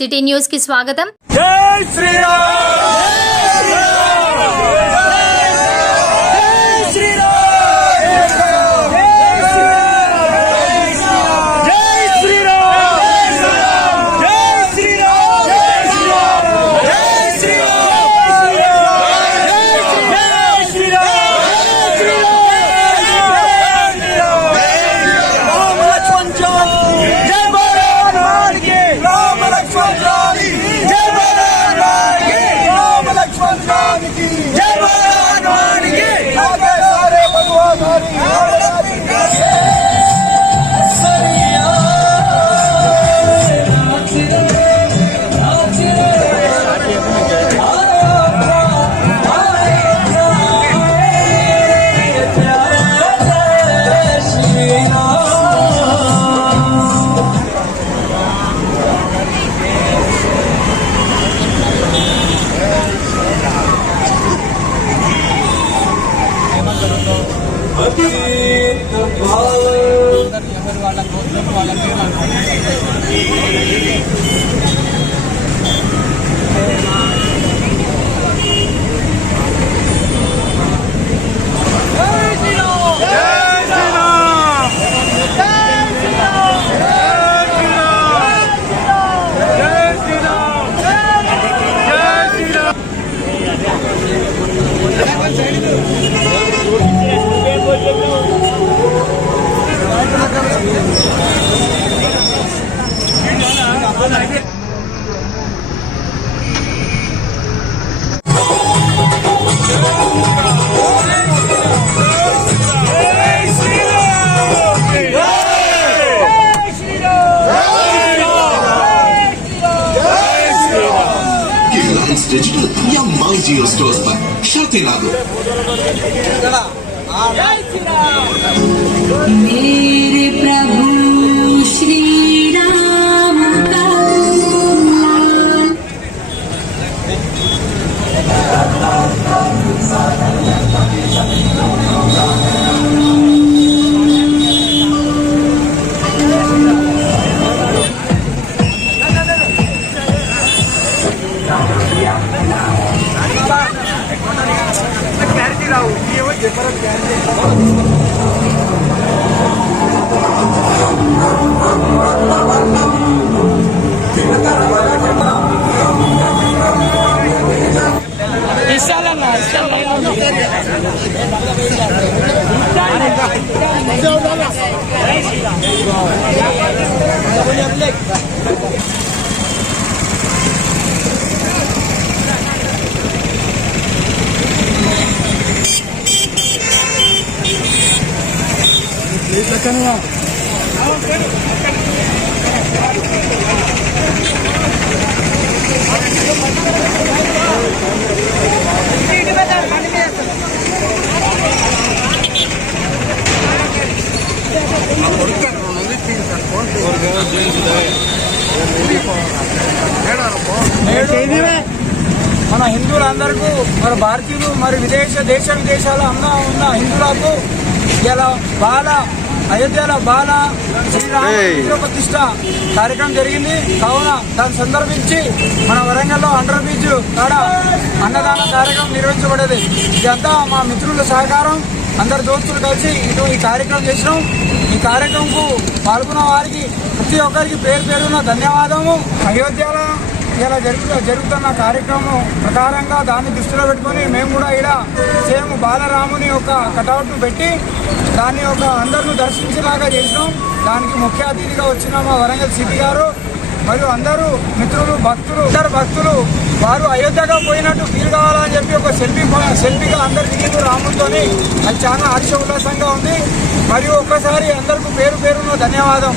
City news కి స్వాగతం జై శ్రీరామ్ వాళ్ళ కోర్టులను వాళ్ళకి रिलायंस डिजिटल या माई जियो स्टोर्स पर शर्तें लागू Thank you. మన హిందువులందరికీ మరి భారతీయులు మరి విదేశ దేశ విదేశాలు అన్న ఉన్న హిందువులకు ఇలా బాగా అయోధ్యలో బాల శ్రీరామ ప్రతిష్ట కార్యక్రమం జరిగింది. కావున దాన్ని సందర్భించి మన వరంగల్లో అండర్ బ్రిడ్జ్ కాడ అన్నదాన కార్యక్రమం నిర్వహించబడేది. ఇదంతా మా మిత్రుల సహకారం అందరు దోస్తులు కలిసి ఇటు ఈ కార్యక్రమం చేసినాం. ఈ కార్యక్రమంకు పాల్గొన్న వారికి ప్రతి ఒక్కరికి పేరు పేరున ధన్యవాదము. అయోధ్యలో ఇలా జరుగుతూ జరుగుతున్న కార్యక్రమం ప్రకారంగా దాన్ని దృష్టిలో పెట్టుకొని మేము కూడా ఇలా సేమ్ బాలరాముని యొక్క కటౌట్ను పెట్టి దాన్ని ఒక అందరిని దర్శించేలాగా చేసినాం. దానికి ముఖ్య అతిథిగా వచ్చిన మా వరంగల్ సిపి గారు మరియు అందరూ మిత్రులు భక్తులు ఇద్దరు భక్తులు వారు అయోధ్యగా పోయినట్టు ఫీల్ కావాలని చెప్పి ఒక సెల్ఫీ సెల్ఫీగా అందరు దిగింది రాముడితోని అది చాలా హర్ష ఉల్లాసంగా ఉంది. మరియు ఒక్కసారి అందరికీ పేరు పేరున ధన్యవాదం.